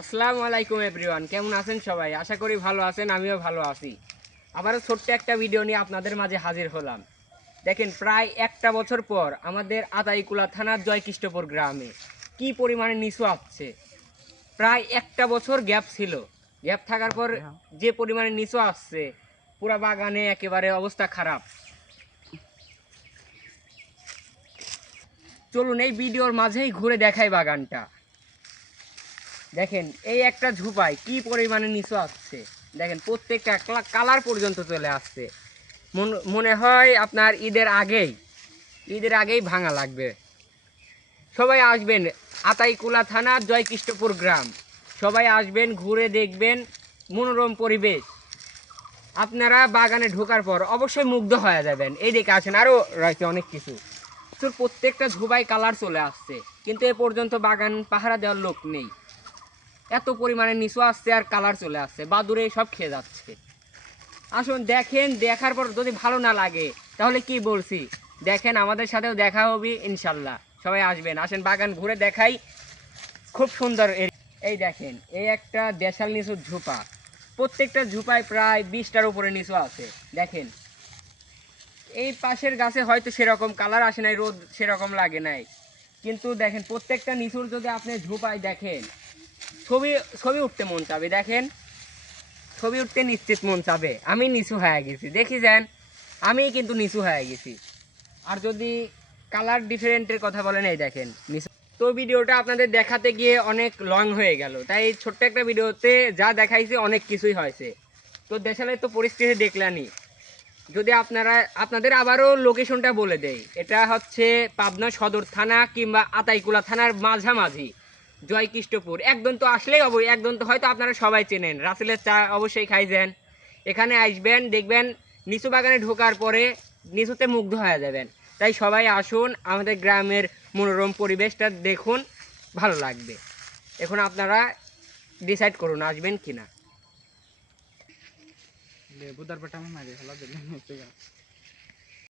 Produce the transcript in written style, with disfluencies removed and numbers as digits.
আসসালামু আলাইকুম এভরিওয়ান, কেমন আছেন সবাই? আশা করি ভালো আছেন, আমিও ভালো আছি। আবারও ছোট্ট একটা ভিডিও নিয়ে আপনাদের মাঝে হাজির হলাম। দেখেন, প্রায় একটা বছর পর আমাদের আতাইকুলা থানার জয়কৃষ্ণপুর গ্রামে কি পরিমাণে নিচু আসছে। প্রায় একটা বছর গ্যাপ ছিল, গ্যাপ থাকার পর যে পরিমাণে নিচু আসছে, পুরা বাগানে একেবারে অবস্থা খারাপ। চলুন এই ভিডিওর মাঝেই ঘুরে দেখাই বাগানটা। দেখেন, এই একটা ঝুপায় কি পরিমাণে নিচু আসছে। দেখেন, প্রত্যেকটা কালার পর্যন্ত চলে আসছে। মনে হয় আপনার ঈদের আগেই ভাঙা লাগবে। সবাই আসবেন, আতাইকুলা থানা জয়কৃষ্ণপুর গ্রাম। সবাই আসবেন, ঘুরে দেখবেন মনোরম পরিবেশ। আপনারা বাগানে ঢোকার পর অবশ্যই মুগ্ধ হয়ে যাবেন। এই দিকে আসেন, আরও রয়েছে অনেক কিছু। তো প্রত্যেকটা ঝুপায় কালার চলে আসছে, কিন্তু এ পর্যন্ত বাগান পাহারা দেওয়ার লোক নেই। এত পরিমাণে নিচু আসছে আর কালার চলে আসছে, বাদুড়ে সব খেয়ে যাচ্ছে। আসুন দেখেন, দেখার পর যদি ভালো না লাগে তাহলে কি বলছি, দেখেন আমাদের সাথেও দেখা হবে ইনশাল্লাহ। সবাই আসবেন, আসেন বাগান ঘুরে দেখাই। খুব সুন্দর। এই দেখেন, এই একটা দেশাল নিচুর ঝোপা। প্রত্যেকটা ঝোপায় প্রায় 20টার উপরে নিচু আছে। দেখেন, এই পাশের গাছে হয়তো সেরকম কালার আসে নাই, রোদ সেরকম লাগে নাই, কিন্তু দেখেন প্রত্যেকটা নিচুর যদি আপনি ঝোপায় দেখেন, ছবি ছবি উঠতে মন চাবে। দেখেন, ছবি উঠতে নিশ্চিত মন চাবে। আমি নিচু হয়ে গেছি, দেখি যান, আমি কিন্তু নিচু হয়ে গেছি। আর যদি কালার ডিফারেন্টের কথা বলেন, এই দেখেন নিচু। তো ভিডিওটা আপনাদের দেখাতে গিয়ে অনেক লং হয়ে গেল, তাই এই ছোট্ট একটা ভিডিওতে যা দেখাইছে অনেক কিছুই হয়েছে। তো দেশালের তো পরিস্থিতি দেখলানি। যদি আপনাদের আবারও লোকেশনটা বলে দেই, এটা হচ্ছে পাবনা সদর থানা কিংবা আতাইকুলা থানার মাঝামাঝি জয়কৃষ্ণপুর। একদম তো আসলেই একদম তো হয়তো আপনারা সবাই চেনেন, রাসেলের চা অবশ্যই খাইছেন। এখানে আসবেন, দেখবেন নিচু বাগানে ঢোকার পরে নিচুতে মুগ্ধ হয়ে যাবেন। তাই সবাই আসুন, আমাদের গ্রামের মনোরম পরিবেশটা দেখুন, ভালো লাগবে। এখন আপনারা ডিসাইড করুন আসবেন কিনা। বুধার পেটা মারি ফেলা দিলেন